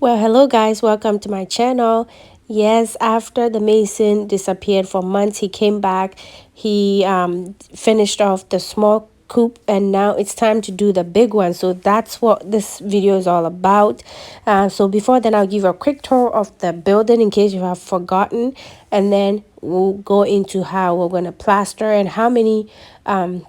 Well, hello guys, welcome to my channel. Yes, after the mason disappeared for months, he came back. He finished off the small coop and now it's time to do the big one. So that's what this video is all about. So before then, I'll give you a quick tour of the building in case you have forgotten, and then we'll go into how we're going to plaster and how many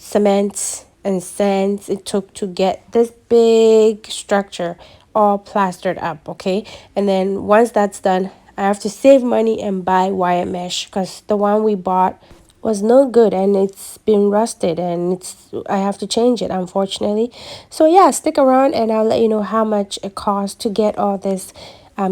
cements and sands it took to get this big structure all plastered up. Okay, and then once that's done, I have to save money and buy wire mesh because the one we bought was no good and it's been rusted and I have to change it, unfortunately. So yeah, stick around and I'll let you know how much it costs to get all this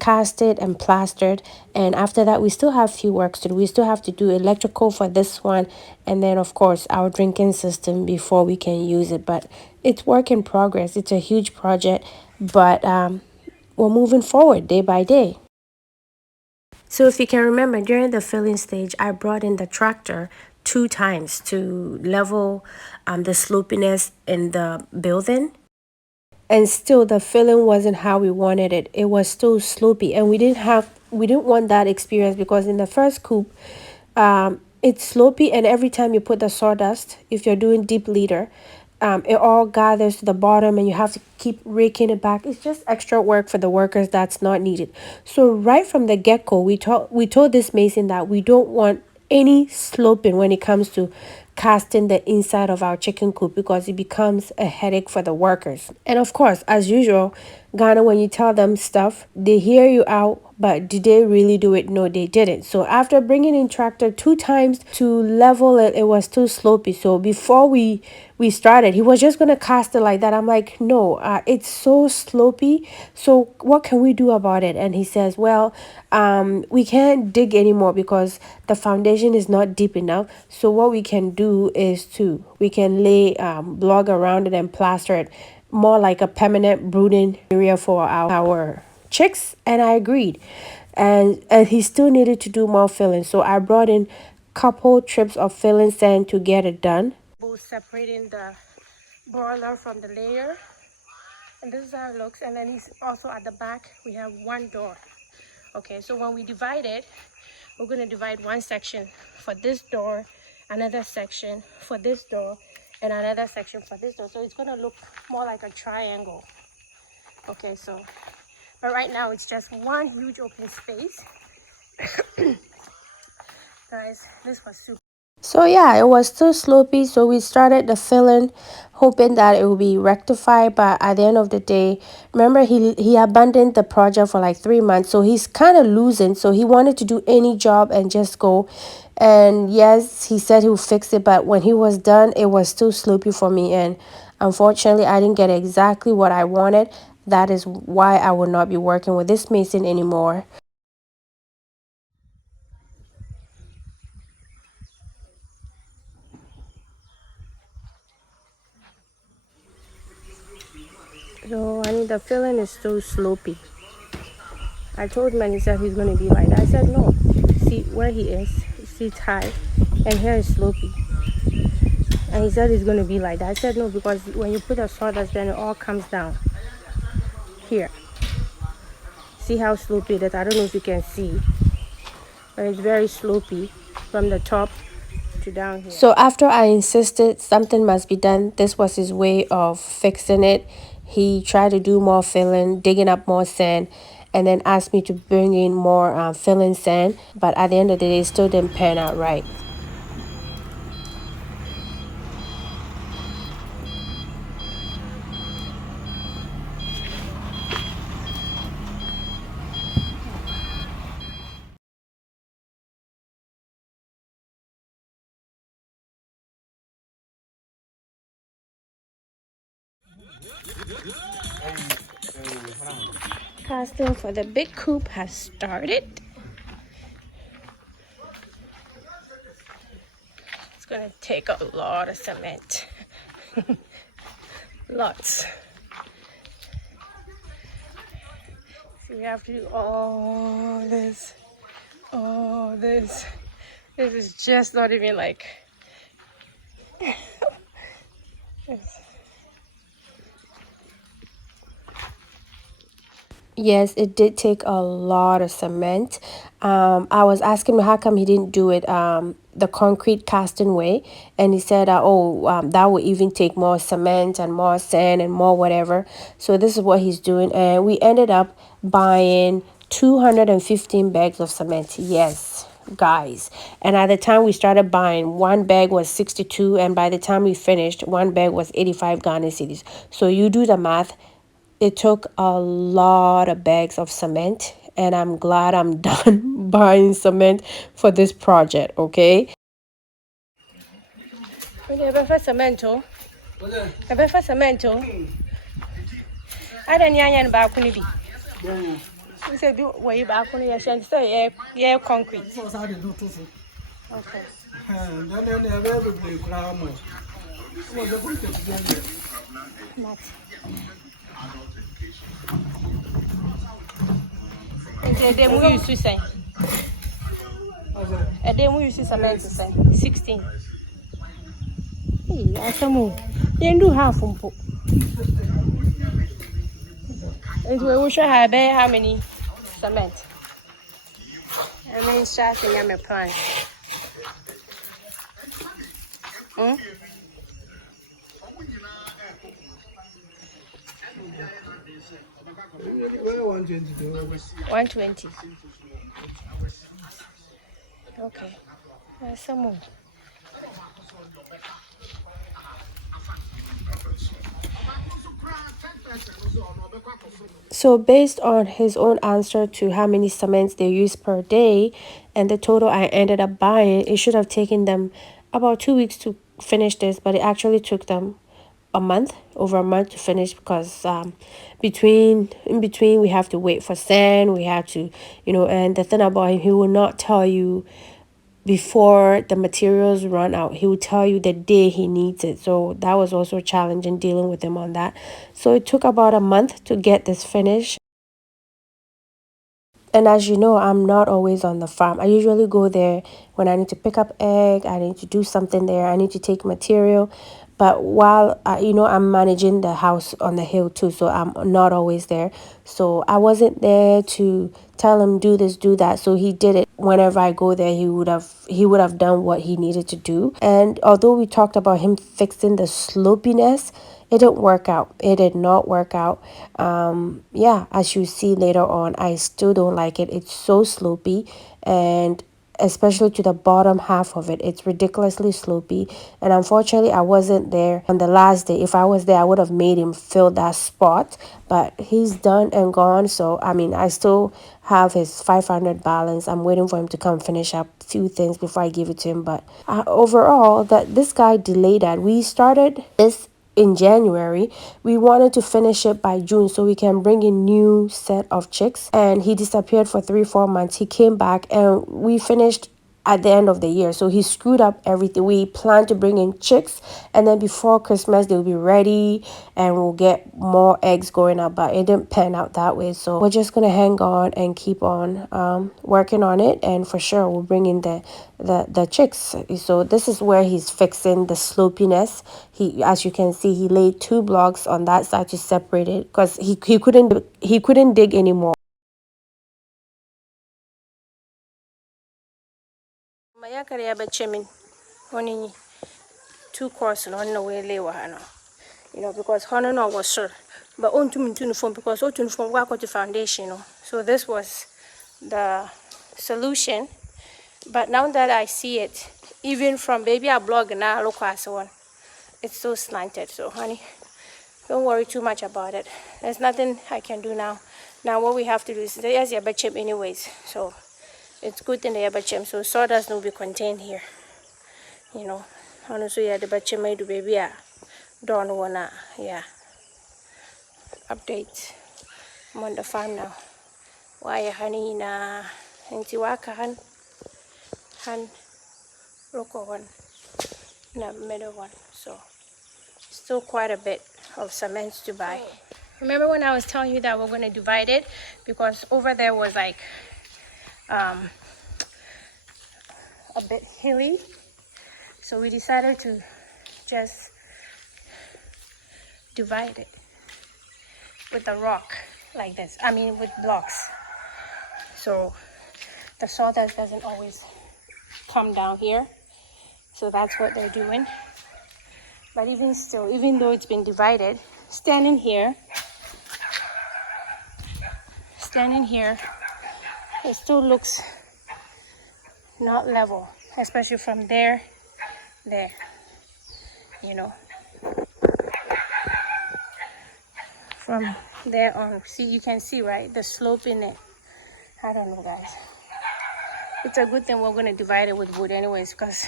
casted and plastered. And after that, we still have few works to do. We still have to do electrical for this one, and then of course our drinking system before we can use it. But it's work in progress. It's a huge project, but we're moving forward day by day. So if you can remember, during the filling stage, I brought in the tractor 2 times to level the slopiness in the building. And still the filling wasn't how we wanted it. It was still slopey, and we didn't want that experience because in the first coop, it's slopey, and every time you put the sawdust, if you're doing deep leader, it all gathers to the bottom and you have to keep raking it back. It's just extra work for the workers that's not needed. So right from the get-go, we told this mason that we don't want any sloping when it comes to casting the inside of our chicken coop because it becomes a headache for the workers. And of course, as usual, Ghana, when you tell them stuff, they hear you out, but did they really do it? No, they didn't. So after bringing in tractor 2 times to level it, it was too slopey. So before we started, he was just gonna cast it like that. I'm like, no, it's so slopey. So what can we do about it? And he says, well, we can't dig anymore because the foundation is not deep enough. So what we can do is we can lay block around it and plaster it, more like a permanent brooding area for our chicks. And I agreed, and he still needed to do more filling. So I brought in couple trips of filling sand to get it done. Both separating the broiler from the layer, and this is how it looks. And then he's also at the back, we have one door. Okay, so when we divide it, we're going to divide one section for this door, another section for this door, and another section for this door. So it's going to look more like a triangle. Okay, so but right now it's just one huge open space. Guys, this was super. So yeah, it was still slopey, so we started the filling hoping that it will be rectified, but at the end of the day, remember, he abandoned the project for like 3 months, so he's kind of losing. So he wanted to do any job and just go. And yes, he said he would fix it, but when he was done, it was still slopey for me, and unfortunately I didn't get exactly what I wanted. That is why I will not be working with this mason anymore. So I mean, the filling is still slopey. I told him and he said he's going to be like that. I said no. See where he is. See, it's high, and here is slopey. And he said he's going to be like that. I said no, because when you put the sawdust, then it all comes down here. See how slopey it is? I don't know if you can see, but it's very slopey from the top to down here. So after I insisted something must be done, this was his way of fixing it. He tried to do more filling, digging up more sand, and then asked me to bring in more filling sand. But at the end of the day, it still didn't pan out right. Casting for the big coop has started. It's gonna take a lot of cement. Lots. So we have to do all this. All this. This is just not even like. Yes, it did take a lot of cement. I was asking him how come he didn't do it the concrete casting way, and he said, that would even take more cement and more sand and more whatever. So this is what he's doing, and we ended up buying 215 bags of cement. Yes, guys. And at the time we started buying, one bag was 62, and by the time we finished, one bag was 85 Ghana cedis. So you do the math. It took a lot of bags of cement, and I'm glad I'm done buying cement for this project, okay? Cement, oh. Cement, oh. I don't know about it. You said, do what you back on your shanty, say, yeah, concrete. Okay. And then we used to say, and then we used to cement to say 16. Hey, I some more. You do half from po. And we should have how many cement. I mean, starting on my plan. Hmm? 120. Okay. Some more. So based on his own answer to how many cements they use per day and the total I ended up buying, it should have taken them about 2 weeks to finish this, but it actually took them a month, over a month to finish, because in between we have to wait for sand, we have to, and the thing about him, he will not tell you before the materials run out. He would tell you the day he needs it. So that was also challenging dealing with him on that. So it took about a month to get this finished. And as you know, I'm not always on the farm. I usually go there when I need to pick up egg, I need to do something there, I need to take material. But while I'm managing the house on the hill too, so I'm not always there. So I wasn't there to tell him do this, do that. So he did it. Whenever I go there, he would have done what he needed to do. And although we talked about him fixing the slopiness, it didn't work out. It did not work out. Yeah, as you see later on, I still don't like it. It's so slopey, and especially to the bottom half of it, it's ridiculously slopey. And unfortunately, I wasn't there on the last day. If I was there, I would have made him fill that spot, but he's done and gone. So I mean, I still have his 500 balance. I'm waiting for him to come finish up a few things before I give it to him. But overall, that this guy delayed that. We started this in January. We wanted to finish it by June so we can bring a new set of chicks, and he disappeared for 3-4 months. He came back and we finished at the end of the year. So he screwed up everything. We planned to bring in chicks, and then before Christmas they'll be ready and we'll get more eggs going up, but it didn't pan out that way. So we're just gonna hang on and keep on working on it, and for sure we'll bring in the chicks. So this is where he's fixing the slopiness. He, as you can see, he laid 2 blocks on that side to separate it because he couldn't dig anymore. Mayakari abachemin oni 2 course no way lewa hano. Because honor no was sure. But on to uniform because on uniform work with the foundation. So this was the solution. But now that I see it, even from baby I blog now look as one, it's so slanted. So honey, don't worry too much about it. There's nothing I can do now. Now what we have to do is there's your chip anyways. So it's good in the yabachem, so sawdust will be contained here. Honestly, yeah, the bachem made baby. Don't wanna, yeah. Update. I'm on the farm now. Why honey na intiwaka han local one na middle one. So still quite a bit of cement to buy. Remember when I was telling you that we're gonna divide it because over there was like a bit hilly, so we decided to just divide it with a rock. like this. I mean with blocks. So the sawdust doesn't always come down here. So that's what they're doing. But even still, even though it's been divided, standing here, it still looks not level, especially from there, you know, from there on. See, you can see, right, the slope in it. I don't know, guys. It's a good thing we're going to divide it with wood anyways, because,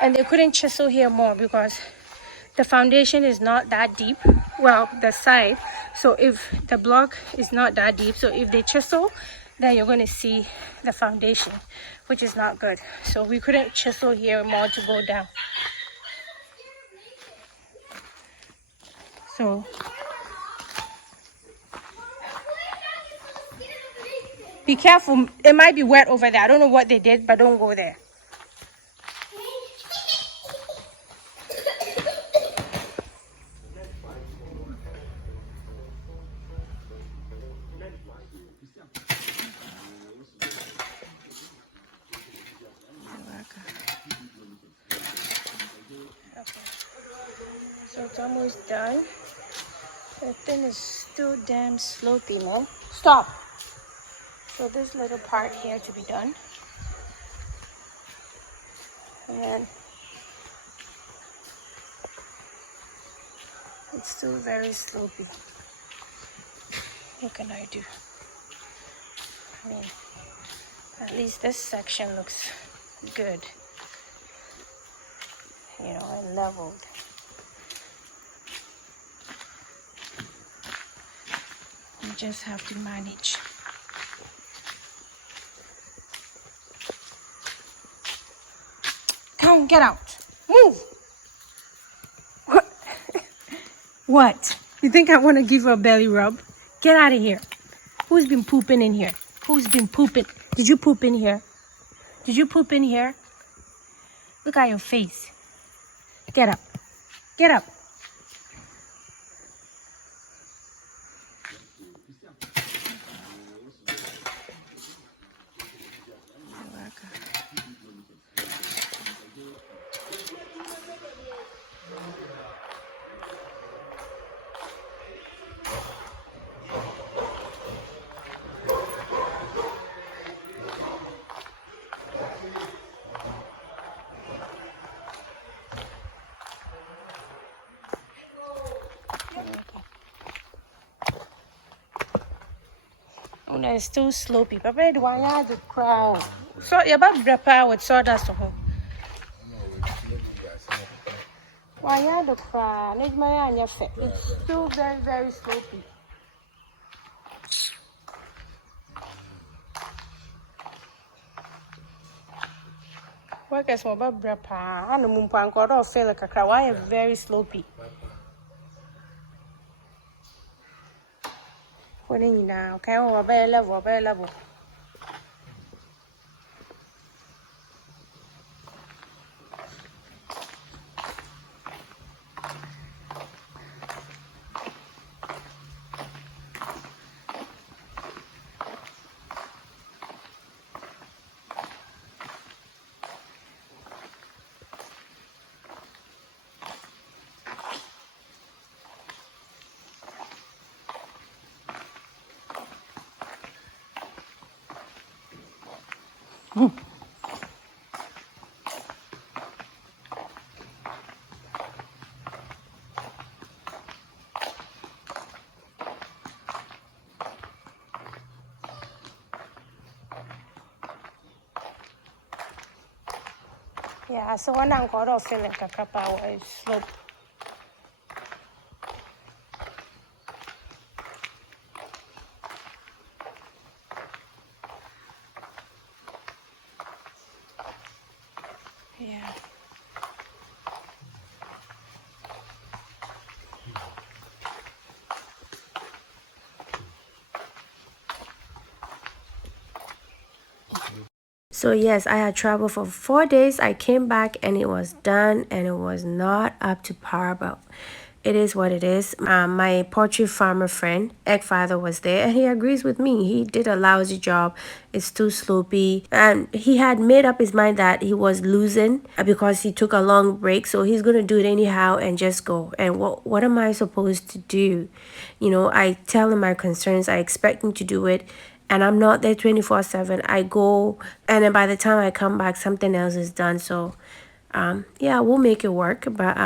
and they couldn't chisel here more because the foundation is not that deep. Well, the side. So if the block is not that deep, so if they chisel, then you're going to see the foundation, which is not good. So we couldn't chisel here more to go down. So be careful. It might be wet over there. I don't know what they did, but don't go there. So it's almost done. The thing is still damn slopey, man. Stop. So this little part here to be done. And it's still very slopey. What can I do? I mean, at least this section looks good. You know, and leveled. You just have to manage. Come, get out. Move. What? You think I want to give her a belly rub? Get out of here. Who's been pooping in here? Who's been pooping? Did you poop in here? Did you poop in here? Look at your face. Get up. Get up. Oh, no, it's still slopey. Papa, do I have the crowd? So, you're about to prepare with sawdust. Why are the crowd? It's still very, very slopey. Work as my brapa. I know Mumpan got off feel like a crowd. Why are very slopey? What do you now? Okay, we're very level, very level. Yeah, so when I got off feeling like a kappa, it's slope. Yeah. So yes, I had traveled for 4 days. I came back and it was done and it was not up to par, but it is what it is. My poultry farmer friend, egg father, was there and he agrees with me. He did a lousy job. It's too sloppy. And he had made up his mind that he was losing because he took a long break. So he's going to do it anyhow and just go. And what am I supposed to do? You know, I tell him my concerns. I expect him to do it. And I'm not there 24/7. I go, and then by the time I come back, something else is done. So yeah, we'll make it work. But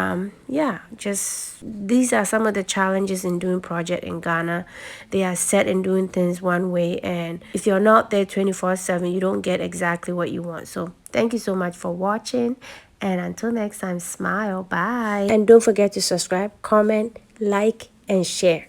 yeah, just these are some of the challenges in doing project in Ghana. They are set in doing things one way, and if you're not there 24/7, you don't get exactly what you want. So thank you so much for watching, and until next time, smile. Bye. And don't forget to subscribe, comment, like, and share.